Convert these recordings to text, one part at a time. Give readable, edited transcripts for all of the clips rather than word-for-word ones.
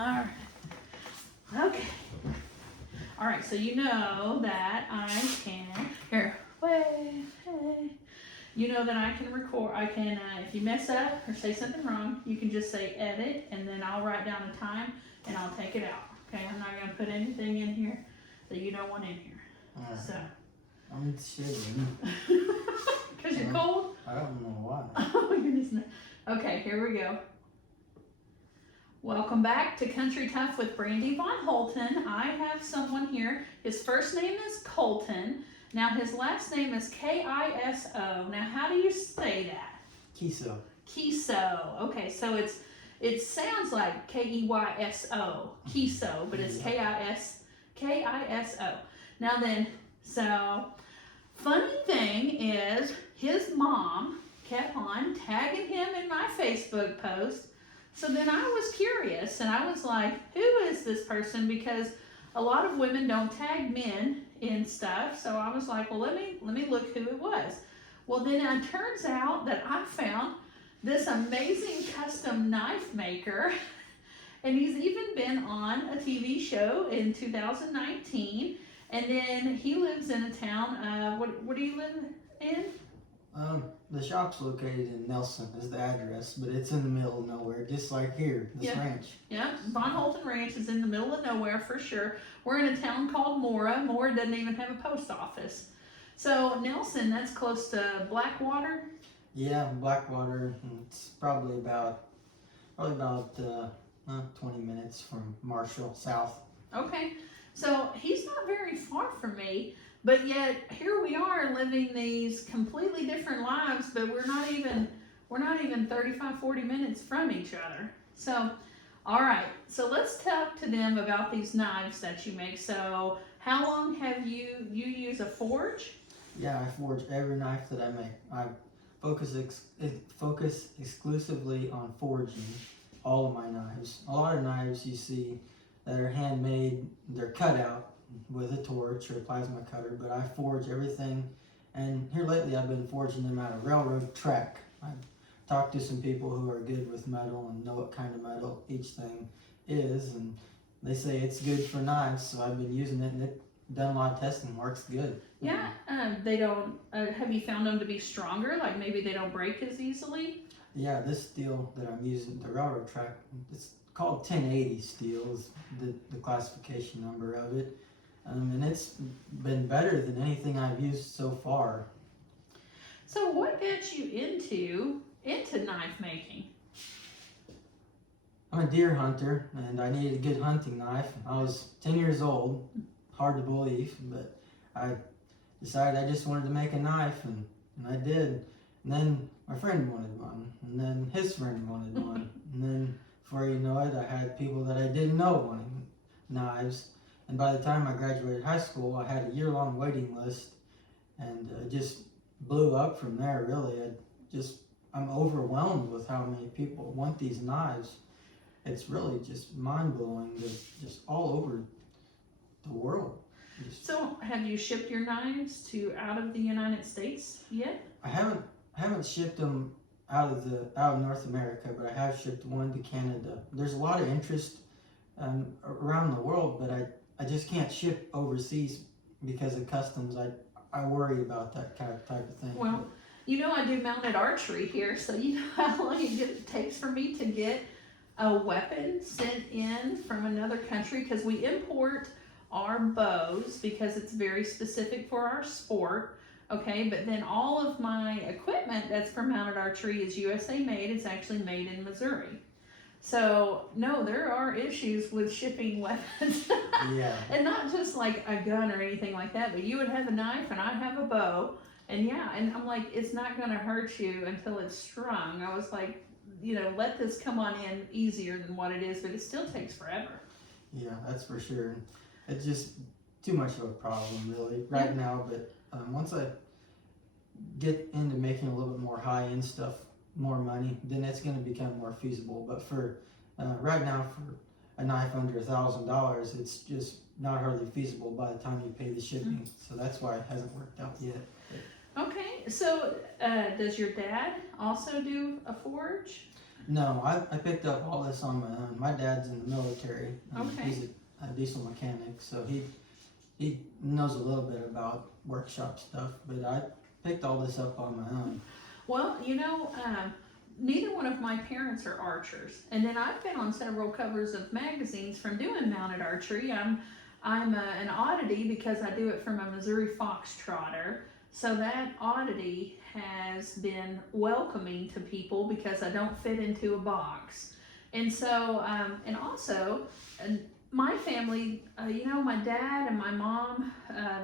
Alright. Okay. Alright, so you know that I can, here, wait, hey. You know that I can record, if you mess up or say something wrong, you can just say edit, and then I'll write down a time, and I'll take it out. Okay, I'm not gonna put anything in here that you don't want in here. Alright. So. I'm shivering. Because you're cold? I don't know why. Oh my goodness. Okay, here we go. Welcome back to Country Tough with Brandy Von Holton. I have someone here. His first name is Colton. Now his last name is Kiso. Now how do you say that? Kiso. Kiso. Okay, so it sounds like Keyso, Kiso, but it's Kiso. Now then, so funny thing is his mom kept on tagging him in my Facebook post. So then I was curious, and I was like, who is this person? Because a lot of women don't tag men in stuff. So I was like, well, let me look who it was. Well, then it turns out that I found this amazing custom knife maker, and he's even been on a TV show in 2019. And then he lives in a town. What do you live in? The shop's located in Nelson is the address, but it's in the middle of nowhere, just like here, this ranch. Yeah, Von Holton Ranch is in the middle of nowhere for sure. We're in a town called Mora. Mora doesn't even have a post office. So Nelson, that's close to Blackwater. Yeah, Blackwater. It's probably about 20 minutes from Marshall south. Okay, so he's not very far from me. But yet here we are living these completely different lives, but we're not even 35, 40 minutes from each other. So, all right. So let's talk to them about these knives that you make. So, how long have you use a forge? Yeah, I forge every knife that I make. I focus exclusively on forging all of my knives. A lot of knives you see that are handmade, they're cut out with a torch or a plasma cutter, but I forge everything. And here lately I've been forging them out of railroad track. I've talked to some people who are good with metal and know what kind of metal each thing is, and they say it's good for knives, so I've been using it, and it done a lot of testing, works good. Yeah, they don't, have you found them to be stronger? Like maybe they don't break as easily? Yeah, this steel that I'm using, the railroad track, it's called 1080 steel is the classification number of it. And it's been better than anything I've used so far. So what got you into knife making? I'm a deer hunter, and I needed a good hunting knife. I was 10 years old, hard to believe, but I decided I just wanted to make a knife, and I did. And then my friend wanted one, and then his friend wanted one, and then before you know it, I had people that I didn't know wanting knives. And by the time I graduated high school, I had a year-long waiting list, and it just blew up from there, really. I'm overwhelmed with how many people want these knives. It's really just mind-blowing, just all over the world. So have you shipped your knives to out of the United States yet? I haven't shipped them out of North America, but I have shipped one to Canada. There's a lot of interest around the world, but I just can't ship overseas because of customs. I worry about that type of thing. Well, you know I do mounted archery here, so you know how long it takes for me to get a weapon sent in from another country, because we import our bows because it's very specific for our sport. Okay, but then all of my equipment that's for mounted archery is USA made. It's actually made in Missouri. So, no, there are issues with shipping weapons. Yeah. And not just like a gun or anything like that, but you would have a knife and I'd have a bow. And yeah, and I'm like, it's not going to hurt you until it's strung. I was like, you know, let this come on in easier than what it is, but it still takes forever. Yeah, that's for sure. It's just too much of a problem, really, right now. But once I get into making a little bit more high-end stuff, more money, then it's going to become more feasible. But for right now, for a knife under $1,000, it's just not hardly feasible by the time you pay the shipping. So that's why it hasn't worked out yet. Okay, so does your dad also do a forge? No, I picked up all this on my own. My dad's in the military. Okay. He's a diesel mechanic, so he knows a little bit about workshop stuff, but I picked all this up on my own. Well, neither one of my parents are archers, and then I've been on several covers of magazines from doing mounted archery. I'm an oddity because I do it from a Missouri Foxtrotter, so that oddity has been welcoming to people because I don't fit into a box. And so, and also, my family, my dad and my mom,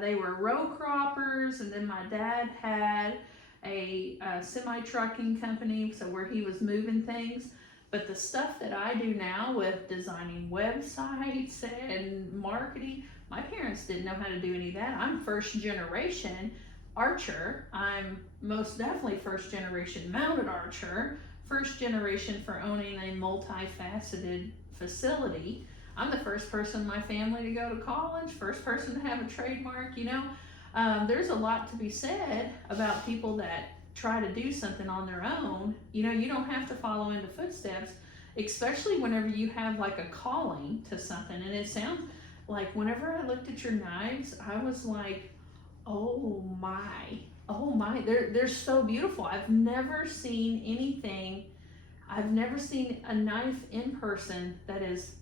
they were row croppers, and then my dad had a semi-trucking company, so where he was moving things. But the stuff that I do now with designing websites and marketing, my parents didn't know how to do any of that. I'm first generation archer. I'm most definitely first generation mounted archer, first generation for owning a multifaceted facility. I'm the first person in my family to go to college, first person to have a trademark. There's a lot to be said about people that try to do something on their own. You don't have to follow in the footsteps, especially whenever you have like a calling to something. And it sounds like whenever I looked at your knives, I was like, oh my, they're so beautiful. I've never seen a knife in person that is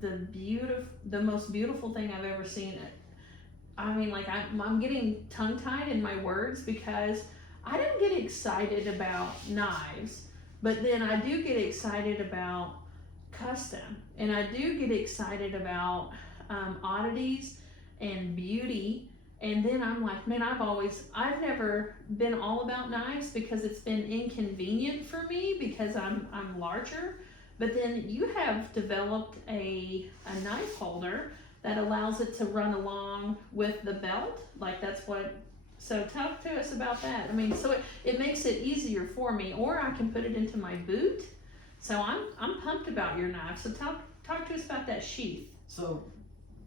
the most beautiful thing I've ever seen. I mean, like I'm getting tongue-tied in my words because I don't get excited about knives, but then I do get excited about custom, and I do get excited about oddities and beauty. And then I'm like, man, I've never been all about knives because it's been inconvenient for me because I'm larger. But then you have developed a knife holder that allows it to run along with the belt. So talk to us about that. I mean, so it makes it easier for me, or I can put it into my boot. So I'm pumped about your knife. So talk to us about that sheath. So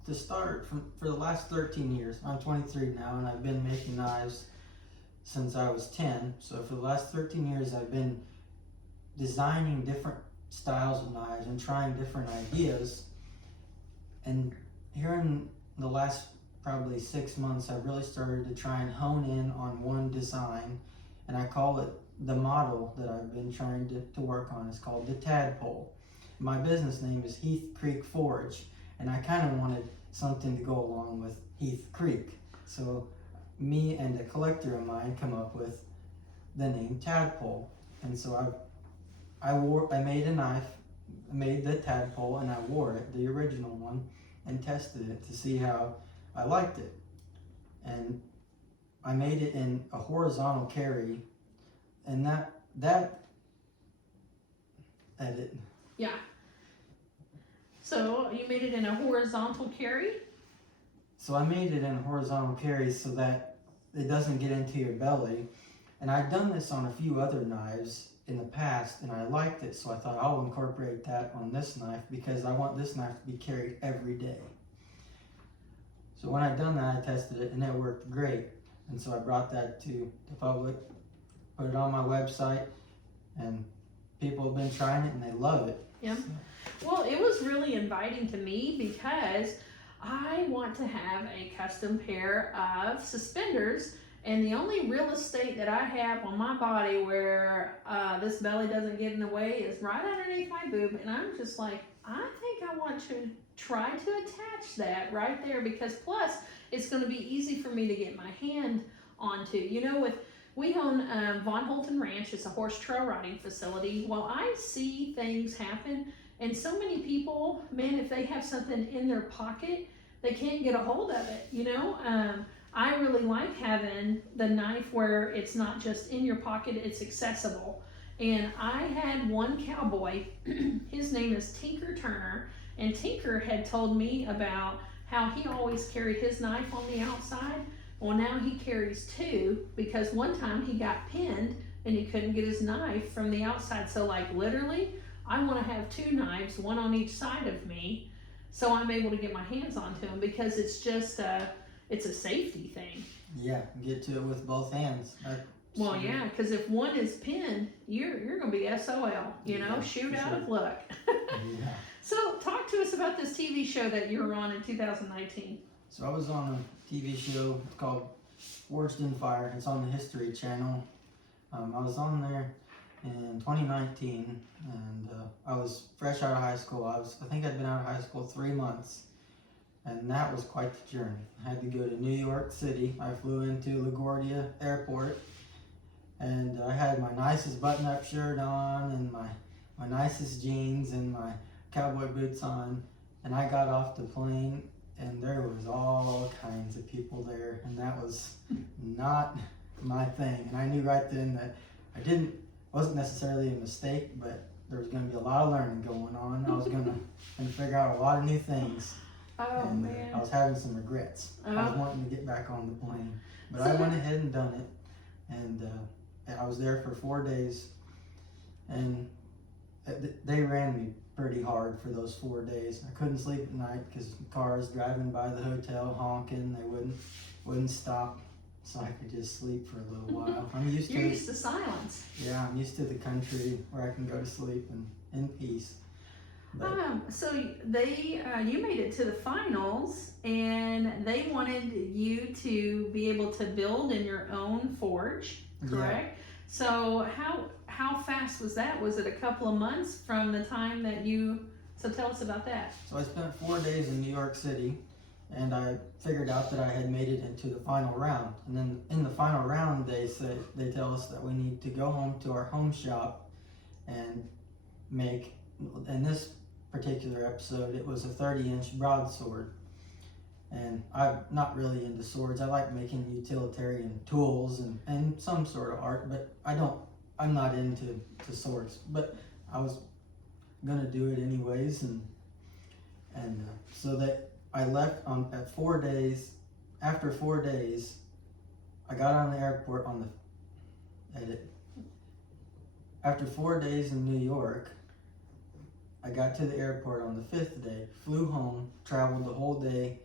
to start, for the last 13 years, I'm 23 now, and I've been making knives since I was 10. So for the last 13 years, I've been designing different styles of knives and trying different ideas. And here in the last probably 6 months, I've really started to try and hone in on one design, and I call it the model that I've been trying to work on. It's called the Tadpole. My business name is Heath Creek Forge, and I kind of wanted something to go along with Heath Creek. So me and a collector of mine come up with the name Tadpole. And so I made a knife, I made the Tadpole, and I wore it, the original one, and tested it to see how I liked it. And I made it in a horizontal carry, and that edit. Yeah. So you made it in a horizontal carry? So I made it in a horizontal carry so that it doesn't get into your belly. And I've done this on a few other knives in the past, and I liked it, so I thought I'll incorporate that on this knife because I want this knife to be carried every day. So when I done that, I tested it, and it worked great. And so I brought that to the public, put it on my website, and people have been trying it, and they love it. Yep. So. Well, it was really inviting to me because I want to have a custom pair of suspenders, and the only real estate that I have on my body where this belly doesn't get in the way is right underneath my boob, and I'm just like, I think I want to try to attach that right there because plus it's going to be easy for me to get my hand onto. We own Von Holton Ranch. It's a horse trail riding facility. Well, I see things happen, and so many people, man, if they have something in their pocket, they can't get a hold of it, I really like having the knife where it's not just in your pocket, it's accessible. And I had one cowboy, his name is Tinker Turner, and Tinker had told me about how he always carried his knife on the outside. Well, now he carries two because one time he got pinned and he couldn't get his knife from the outside. So like literally, I want to have two knives, one on each side of me, so I'm able to get my hands onto them because it's just it's a safety thing. Yeah, get to it with both hands. Well, yeah, because if one is pinned, you're going to be SOL, Yeah, shoot for out sure. of luck. Yeah. So talk to us about this TV show that you were on in 2019. So I was on a TV show called Forged in Fire. It's on the History Channel. I was on there in 2019, and I was fresh out of high school. I think I'd been out of high school 3 months, and that was quite the journey. I had to go to New York City. I flew into LaGuardia Airport, and I had my nicest button-up shirt on, and my nicest jeans, and my cowboy boots on, and I got off the plane, and there was all kinds of people there, and that was not my thing. And I knew right then that wasn't necessarily a mistake, but there was going to be a lot of learning going on. I was going to figure out a lot of new things. Oh, And man. I was having some regrets. I was wanting to get back on the plane, but I went ahead and done it, and I was there for 4 days, and they ran me pretty hard for those 4 days. I couldn't sleep at night because cars driving by the hotel honking. They wouldn't stop, so I could just sleep for a little while. You're used to silence. Yeah, I'm used to the country where I can go to sleep and in peace. But, So you made it to the finals, and they wanted you to be able to build in your own forge, correct? Yeah. So how fast was that? Was it a couple of months from the time that so tell us about that. So I spent 4 days in New York City, and I figured out that I had made it into the final round. And then in the final round, they tell us that we need to go home to our home shop and make, in this particular episode, it was a 30-inch broadsword. And I'm not really into swords. I like making utilitarian tools and some sort of art, but I'm not into swords. But I was gonna do it anyways, and so that I left at 4 days. After 4 days, I got on the airport After 4 days in New York, I got to the airport on the 5th day, flew home, traveled the whole day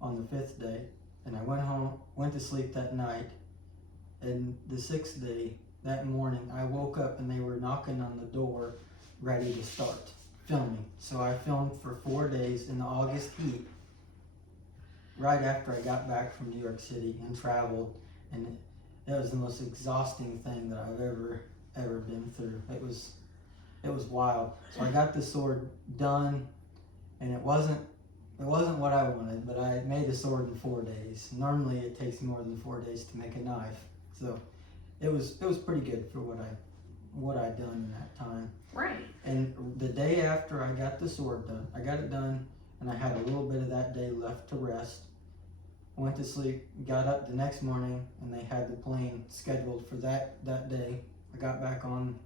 on the 5th day, and I went home, went to sleep that night, and the 6th day, that morning, I woke up and they were knocking on the door, ready to start filming. So I filmed for 4 days in the August heat, right after I got back from New York City and traveled, and that was the most exhausting thing that I've ever been through. It was wild. So I got the sword done, and it wasn't what I wanted, but I made the sword in 4 days. Normally it takes more than 4 days to make a knife, so it was pretty good for what I'd done in that time. Right. And the day after I got the sword done, I got it done, and I had a little bit of that day left to rest. I went to sleep, got up the next morning, and they had the plane scheduled for that day. I got back on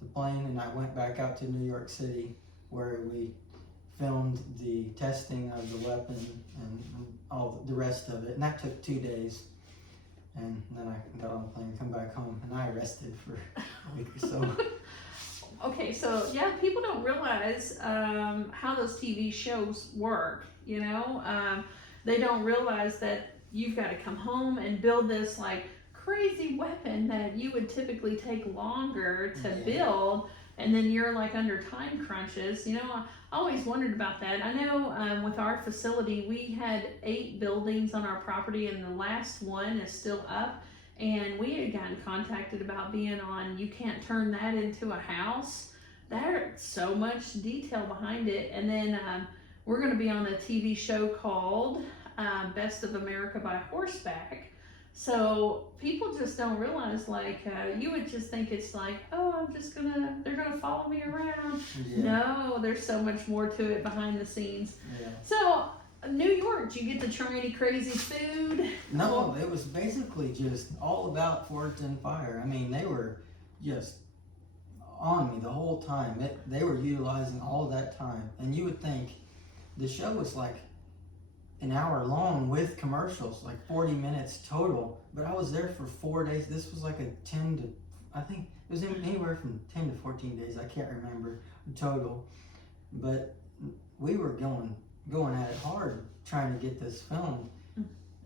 the plane, and I went back out to New York City, where we filmed the testing of the weapon and all the rest of it, and that took 2 days. And then I got on the plane and come back home, and I rested for a week or so. Okay, so yeah, people don't realize how those TV shows work, they don't realize that you've got to come home and build this like crazy weapon that you would typically take longer to build, and then you're like under time crunches. I always wondered about that. I know with our facility, we had 8 buildings on our property, and the last one is still up, and we had gotten contacted about being on, you can't turn that into a house. There's so much detail behind it. And then we're going to be on a TV show called Best of America by Horseback. So people just don't realize, you would just think it's like, oh, they're gonna follow me around. Yeah. No, there's so much more to it behind the scenes. Yeah. So New York, did you get to try any crazy food? No, it was basically just all about Forged in Fire. I mean, they were just on me the whole time. They were utilizing all that time, and you would think the show was like an hour long with commercials, like 40 minutes total, but I was there for 4 days. This was like I think it was anywhere from 10 to 14 days, I can't remember total, but we were going at it hard trying to get this filmed,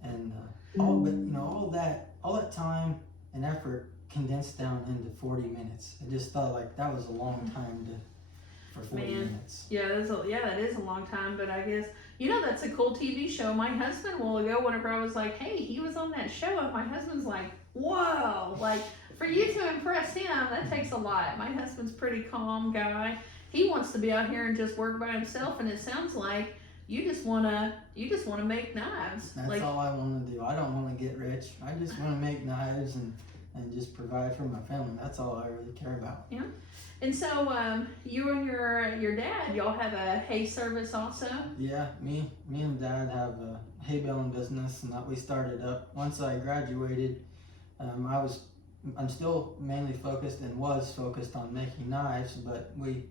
and all that time and effort condensed down into 40 minutes. I just thought like that was a long time for 40 minutes. Yeah, that is a long time, but I guess, that's a cool TV show. My husband will go whenever I was like, hey, he was on that show, and my husband's like, whoa, like, for you to impress him, that takes a lot. My husband's a pretty calm guy. He wants to be out here and just work by himself, and it sounds like you just wanna make knives. That's all I want to do. I don't want to get rich. I just want to make knives and just provide for my family. That's all I really care about. Yeah. And so you and your dad, y'all have a hay service also? Yeah, me and Dad have a hay baling business, and that we started up once I graduated. I'm still mainly focused and was focused on making knives, but we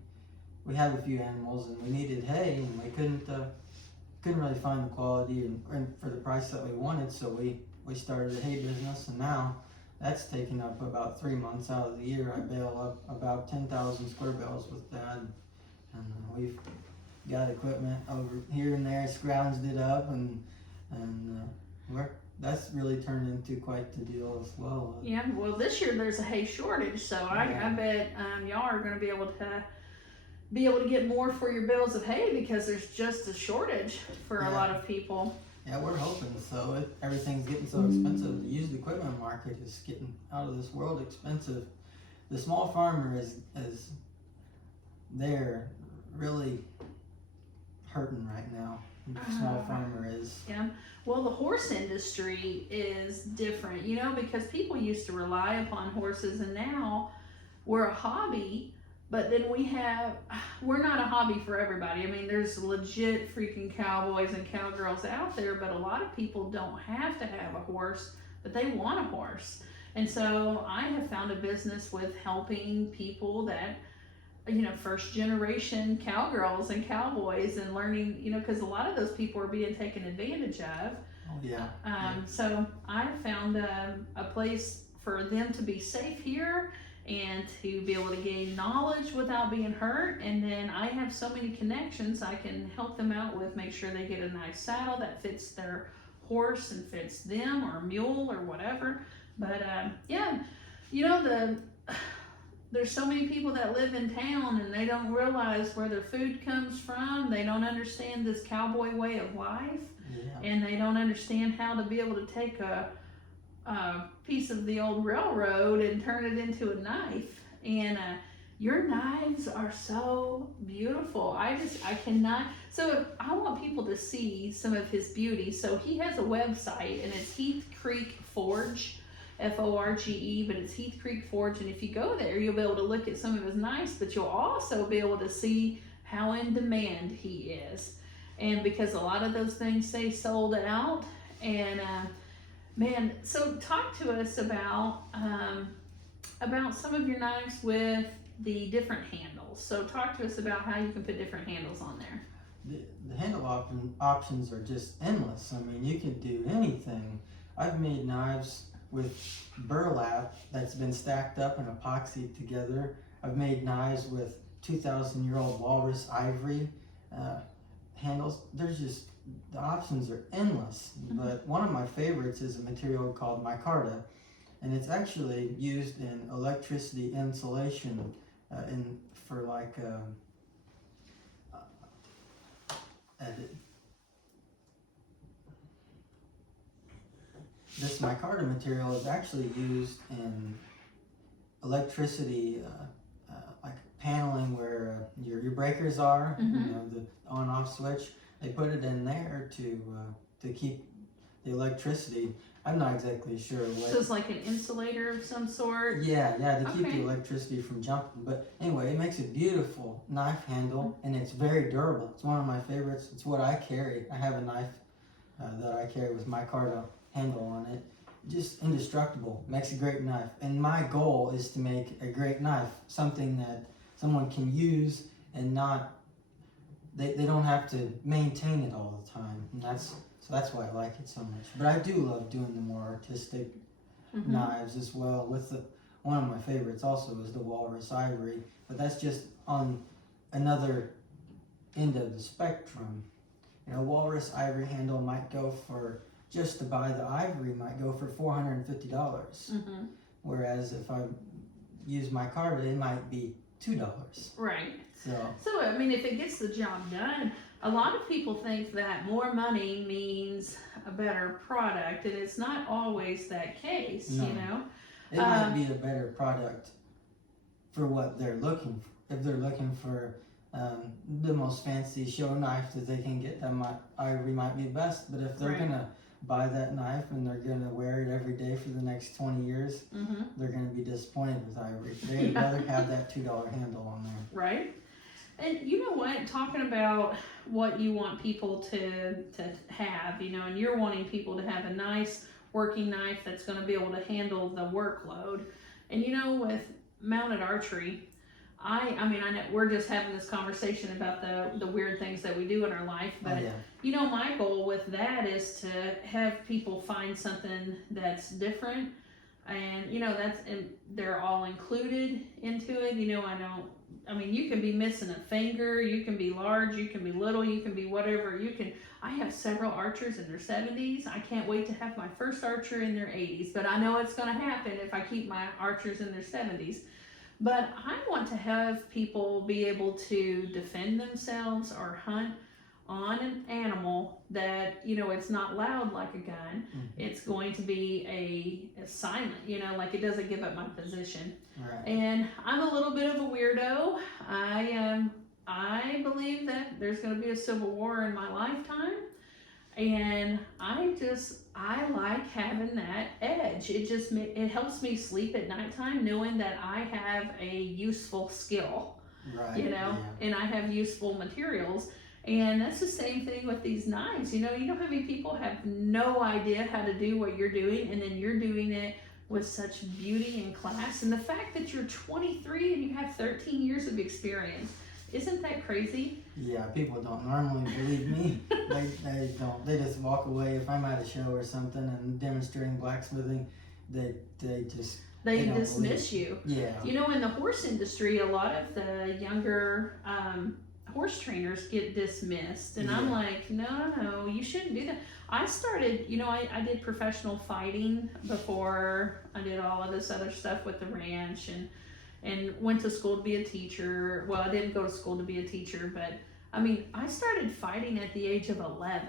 have a few animals and we needed hay, and we couldn't really find the quality and for the price that we wanted, so we started a hay business, and now that's taken up about 3 months out of the year. I bale up about 10,000 square bales with Dad, and we've got equipment over here and there, scrounged it up, and that's really turned into quite the deal as well. Yeah, well, this year there's a hay shortage, so I bet y'all are going to be able to get more for your bales of hay because there's just a shortage for a lot of people. Yeah, we're hoping so. Everything's getting so expensive. The used equipment market is getting out of this world expensive. The small farmer is they're really hurting right now. The small farmer is. Yeah. Well, the horse industry is different, because people used to rely upon horses, and now we're a hobby. But then we're not a hobby for everybody. I mean, there's legit freaking cowboys and cowgirls out there, but a lot of people don't have to have a horse, but they want a horse. And so I have found a business with helping people that, first generation cowgirls and cowboys, and learning, because a lot of those people are being taken advantage of. Oh, yeah. So I found a place for them to be safe here and to be able to gain knowledge without being hurt. And then I have so many connections I can help them out with, make sure they get a nice saddle that fits their horse and fits them, or mule or whatever. But there's so many people that live in town and they don't realize where their food comes from. They don't understand this cowboy way of life. Yeah. And they don't understand how to be able to take a piece of the old railroad and turn it into a knife. And your knives are so beautiful. I cannot. So I want people to see some of his beauty. So he has a website, and it's Heath Creek Forge, Forge, but it's Heath Creek Forge. And if you go there, you'll be able to look at some of his knives, but you'll also be able to see how in demand he is. And because a lot of those things say sold out. And man, so talk to us about some of your knives with the different handles. So talk to us about how you can put different handles on there. The handle options are just endless. I mean, you can do anything. I've made knives with burlap that's been stacked up and epoxied together. I've made knives with 2,000-year-old walrus ivory handles. The options are endless. But one of my favorites is a material called micarta, and it's actually used in electricity insulation for like this micarta material is actually used in electricity like paneling where your breakers are, the on-off switch. They put it in there to keep the electricity. I'm not exactly sure what. So it's like an insulator of some sort? Yeah, to keep the electricity from jumping. But anyway, it makes a beautiful knife handle, and it's very durable. It's one of my favorites. It's what I carry. I have a knife that I carry with micarta handle on it. Just indestructible. Makes a great knife. And my goal is to make a great knife, something that someone can use and not. They don't have to maintain it all the time, and that's why I like it so much. But I do love doing the more artistic knives as well. One of my favorites also is the walrus ivory, but that's just on another end of the spectrum. Walrus ivory handle might go for, just to buy the ivory might go for $450. whereas if I use my card, it might be $2. Right. So I mean, if it gets the job done, a lot of people think that more money means a better product, and it's not always that case, No. you know? it might be a better product for what they're looking for. If they're looking for the most fancy show knife that they can get, that Ivory might be best. But if they're Right. gonna buy that knife and they're gonna wear it every day for the next 20 years, they're gonna be disappointed with Ivory. They'd rather have that $2 handle on there. Right. And you know what? Talking about what you want people to have, you know, and you're wanting people to have a nice working knife that's going to be able to handle the workload. And you know, with mounted archery, I mean, I know we're just having this conversation about the weird things that we do in our life, but you know, my goal with that is to have people find something that's different, and you know, and they're all included into it. You know, I mean, you can be missing a finger, you can be large, you can be little, you can be whatever. I have several archers in their 70s. I can't wait to have my first archer in their 80s, but I know it's going to happen if I keep my archers in their 70s. But I want to have people be able to defend themselves or hunt on an animal that, you know, it's not loud like a gun. It's going to be a silent, you know, like it doesn't give up my position. Right. And I'm a little bit of a weirdo. I believe that there's going to be a civil war in my lifetime, and I like having that edge. It helps me sleep at nighttime knowing that I have a useful skill, Right. you know, and I have useful materials. And that's the same thing with these knives. You know how many people have no idea how to do what you're doing, and then you're doing it with such beauty and class. And the fact that you're 23 and you have 13 years of experience, isn't that crazy? Yeah, people don't normally believe me. They don't. They just walk away. If I'm at a show or something and demonstrating blacksmithing, they dismiss you. Yeah. You know, in the horse industry, a lot of the younger horse trainers get dismissed, and I'm like, no, you shouldn't do that. I started, you know, I did professional fighting before I did all of this other stuff with the ranch, and went to school to be a teacher. Well, I didn't go to school to be a teacher, but I mean, I started fighting at the age of 11.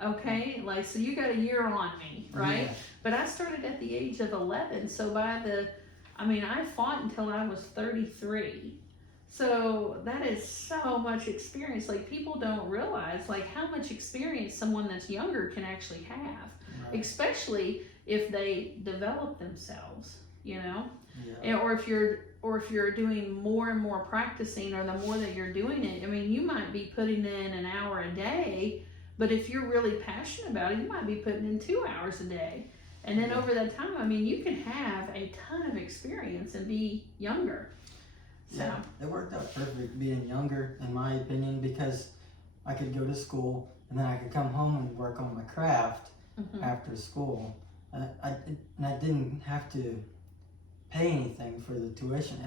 Okay, like, so you got a year on me, right? Yeah. But I started at the age of 11, so I fought until I was 33. So that is so much experience. Like, people don't realize like how much experience someone that's younger can actually have, Right. especially if they develop themselves, you know? Yeah. Or if you're doing more and more practicing, or the more that you're doing it, I mean, you might be putting in an hour a day, but if you're really passionate about it, you might be putting in 2 hours a day. And then over that time, I mean, you can have a ton of experience and be younger. So. Yeah, it worked out perfect being younger, in my opinion, because I could go to school and then I could come home and work on my craft after school. I didn't have to pay anything for the tuition.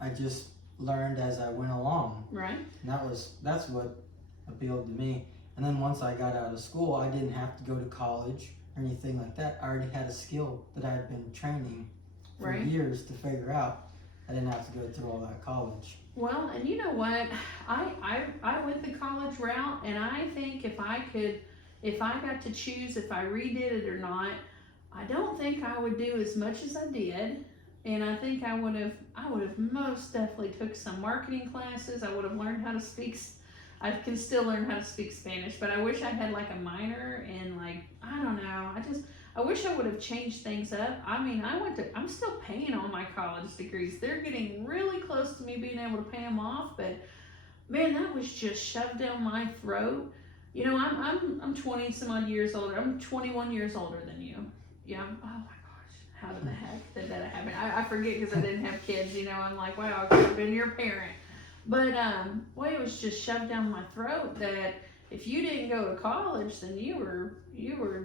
I just learned as I went along. Right. And that's what appealed to me. And then once I got out of school, I didn't have to go to college or anything like that. I already had a skill that I had been training for years to figure out. I didn't have to go through all that college. Well, and you know what? I went the college route, and I think if I got to choose if I redid it or not, I don't think I would do as much as I did. And I think I would have most definitely took some marketing classes. I would have learned how to speak. I can still learn how to speak Spanish, but I wish I had like a minor in, like, I don't know. I wish I would have changed things up. I mean, I'm still paying all my college degrees. They're getting really close to me being able to pay them off, but man, that was just shoved down my throat. You know, I'm 20 some odd years older. I'm 21 years older than you. Yeah. Oh my gosh. How the heck did that happen? I forget because I didn't have kids. You know, I'm like, wow, I could have been your parent. But boy, it was just shoved down my throat that if you didn't go to college, then you were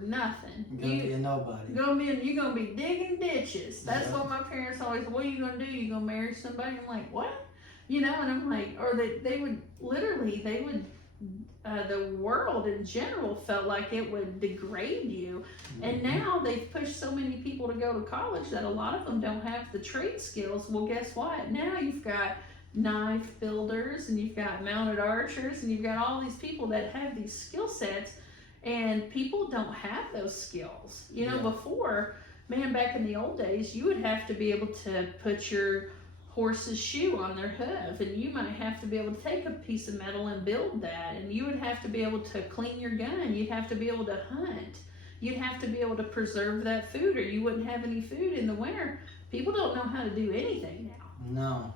nothing. You're gonna be a nobody. You're gonna be digging ditches. That's what my parents always. What are you gonna do? You gonna marry somebody? I'm like, what? You know, and I'm like, or they would the world in general felt like it would degrade you. And now they've pushed so many people to go to college that a lot of them don't have the trade skills. Well, guess what? Now you've got knife builders, and you've got mounted archers, and you've got all these people that have these skill sets, and people don't have those skills. You know, before, man, back in the old days, you would have to be able to put your horse's shoe on their hoof, and you might have to be able to take a piece of metal and build that, and you would have to be able to clean your gun, you'd have to be able to hunt, you'd have to be able to preserve that food, or you wouldn't have any food in the winter. People don't know how to do anything now. No,